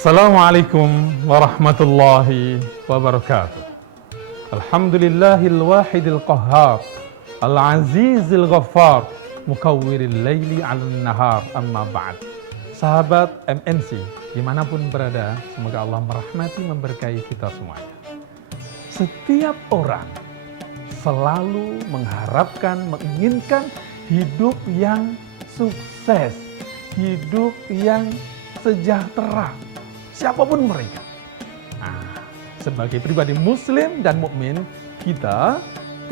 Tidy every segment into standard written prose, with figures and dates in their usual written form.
Assalamualaikum warahmatullahi wabarakatuh. Alhamdulillahil wahidil qahhar, al-azizil ghaffar, mukawwiril laili 'alan nahar, amma ba'd. Sahabat MNC, dimanapun berada, semoga Allah merahmati memberkahi kita semuanya. Setiap orang selalu mengharapkan, menginginkan hidup yang sukses, hidup yang sejahtera, siapapun mereka. Nah, sebagai pribadi muslim dan mukmin, kita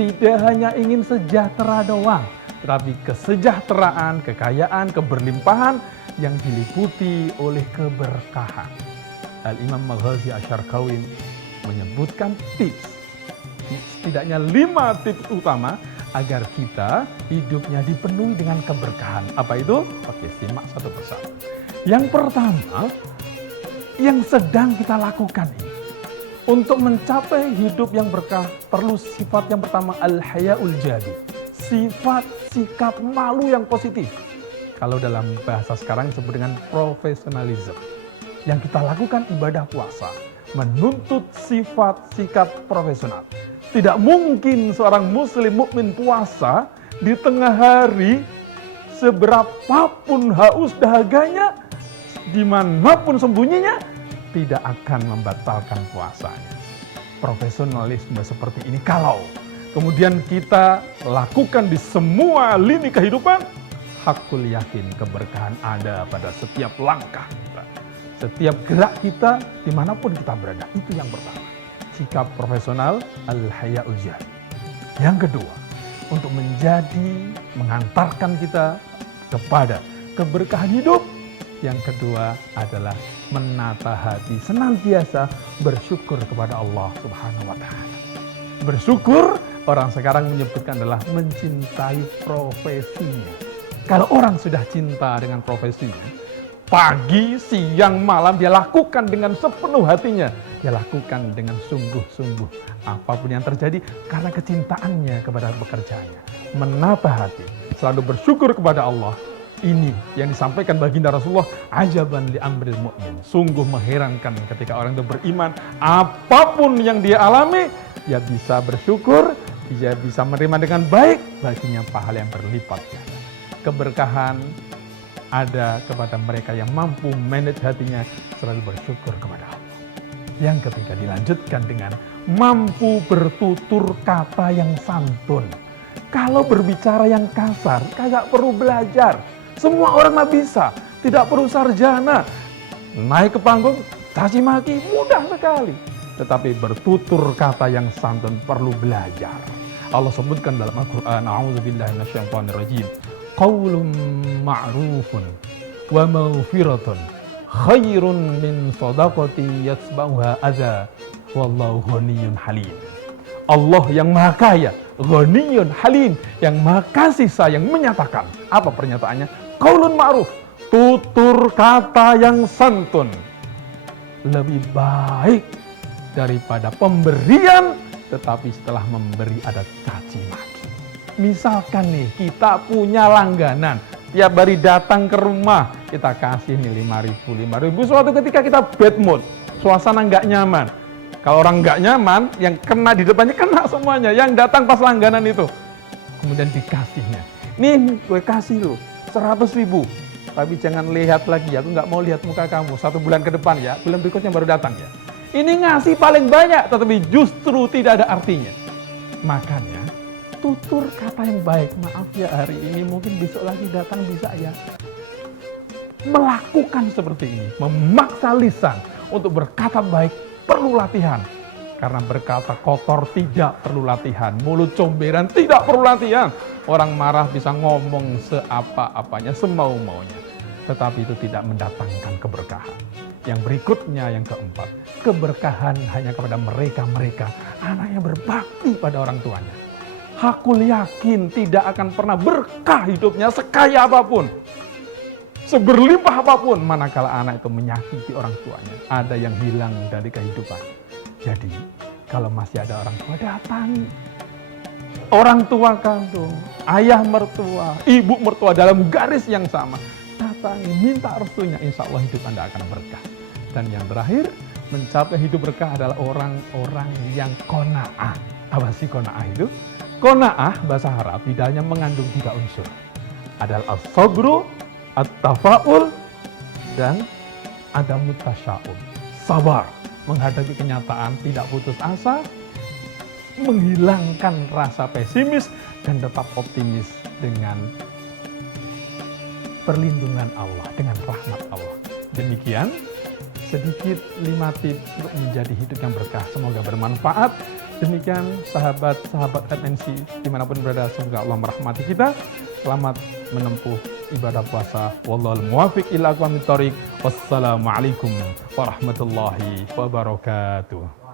tidak hanya ingin sejahtera doang, tetapi kesejahteraan, kekayaan, keberlimpahan yang diliputi oleh keberkahan. Al-Imam Maghazi Asy-Syarqawi menyebutkan tips, setidaknya 5 tips utama agar kita hidupnya dipenuhi dengan keberkahan. Apa itu? Oke, simak satu persatu. Yang pertama, yang sedang kita lakukan ini, untuk mencapai hidup yang berkah, perlu sifat yang pertama, al-hayaul jadi. Sifat sikap malu yang positif. Kalau dalam bahasa sekarang disebut dengan profesionalisme. Yang kita lakukan ibadah puasa, menuntut sifat sikap profesional. Tidak mungkin seorang muslim mukmin puasa di tengah hari, seberapapun haus dahaganya, dimanapun sembunyinya, tidak akan membatalkan puasanya. Profesionalisme seperti ini kalau kemudian kita lakukan di semua lini kehidupan, hakul yakin keberkahan ada pada setiap langkah kita, setiap gerak kita, dimanapun kita berada. Itu yang pertama, sikap profesional, al-hayaul jadi. Yang kedua, untuk mengantarkan kita kepada keberkahan hidup, yang kedua adalah menata hati, senantiasa bersyukur kepada Allah Subhanahu wa Ta'ala. Bersyukur, orang sekarang menyebutkan adalah mencintai profesinya. Kalau orang sudah cinta dengan profesinya, pagi, siang, malam dia lakukan dengan sepenuh hatinya. Dia lakukan dengan sungguh-sungguh. Apapun yang terjadi karena kecintaannya kepada pekerjaannya. Menata hati, selalu bersyukur kepada Allah. Ini yang disampaikan baginda Rasulullah, ajaban li amril mu'min. Sungguh mengherankan ketika orang itu beriman, apapun yang dia alami, dia bisa bersyukur, dia bisa menerima dengan baik, baginya pahala yang berlipat ganda. Keberkahan ada kepada mereka yang mampu manage hatinya, selalu bersyukur kepada Allah. Yang ketiga dilanjutkan dengan mampu bertutur kata yang santun. Kalau berbicara yang kasar, kagak perlu belajar. Semua orang mah bisa, tidak perlu sarjana. Naik ke panggung, caci maki, mudah sekali. Tetapi bertutur kata yang santun perlu belajar. Allah sebutkan dalam Al-Quran, a'udzubillahi minasyaitonirrajim, qaulun ma'rufun wa maghfiratun khairun min shadaqati yatsba'uha adza wallahu ghaniyyun halim. Allah yang maha kaya, ghaniyyun halim, yang maha kasih sayang, menyatakan, apa pernyataannya? Qaulun ma'ruf, tutur kata yang santun, lebih baik daripada pemberian, tetapi setelah memberi ada caci maki. Misalkan nih, kita punya langganan, tiap hari datang ke rumah, kita kasih nih 5.000. Suatu ketika kita bad mood, suasana nggak nyaman. Kalau orang nggak nyaman, yang kena di depannya kena semuanya, yang datang pas langganan itu. Kemudian dikasihnya, nih gue kasih lu 100.000, tapi jangan lihat lagi, aku nggak mau lihat muka kamu 1 bulan ke depan ya, bulan berikutnya baru datang ya. Ini ngasih paling banyak, tetapi justru tidak ada artinya. Makanya, tutur kata yang baik, maaf ya hari ini, mungkin besok lagi datang bisa ya. Melakukan seperti ini, memaksa lisan untuk berkata baik, perlu latihan. Karena berkata kotor tidak perlu latihan, mulut comberan tidak perlu latihan. Orang marah bisa ngomong seapa-apanya, semau-maunya. Tetapi itu tidak mendatangkan keberkahan. Yang berikutnya, yang keempat, keberkahan hanya kepada mereka-mereka, anak yang berbakti pada orang tuanya. Hakul yakin tidak akan pernah berkah hidupnya sekaya apapun, seberlimpah apapun, manakala anak itu menyakiti orang tuanya. Ada yang hilang dari kehidupan. Jadi, kalau masih ada orang tua, datangi. Orang tua kandung, ayah mertua, ibu mertua dalam garis yang sama. Datangi, minta restunya, insya Allah hidup Anda akan berkah. Dan yang terakhir, mencapai hidup berkah adalah orang-orang yang qanaah. Apa sih qanaah itu? Qanaah bahasa Arab tidak hanya mengandung 3 unsur. Adalah as-sabru, at-tafa'ul, dan adamu tasya'um. Sabar, menghadapi kenyataan, tidak putus asa, menghilangkan rasa pesimis, dan tetap optimis dengan perlindungan Allah, dengan rahmat Allah. Demikian sedikit 5 tips untuk menjadi hidup yang berkah. Semoga bermanfaat. Demikian sahabat-sahabat MNC dimanapun berada, semoga Allah merahmati kita. Selamat menempuh ibadah puasa. Wallahul muwaffiq ila aqwamit thoriq. Wassalamualaikum warahmatullahi wabarakatuh.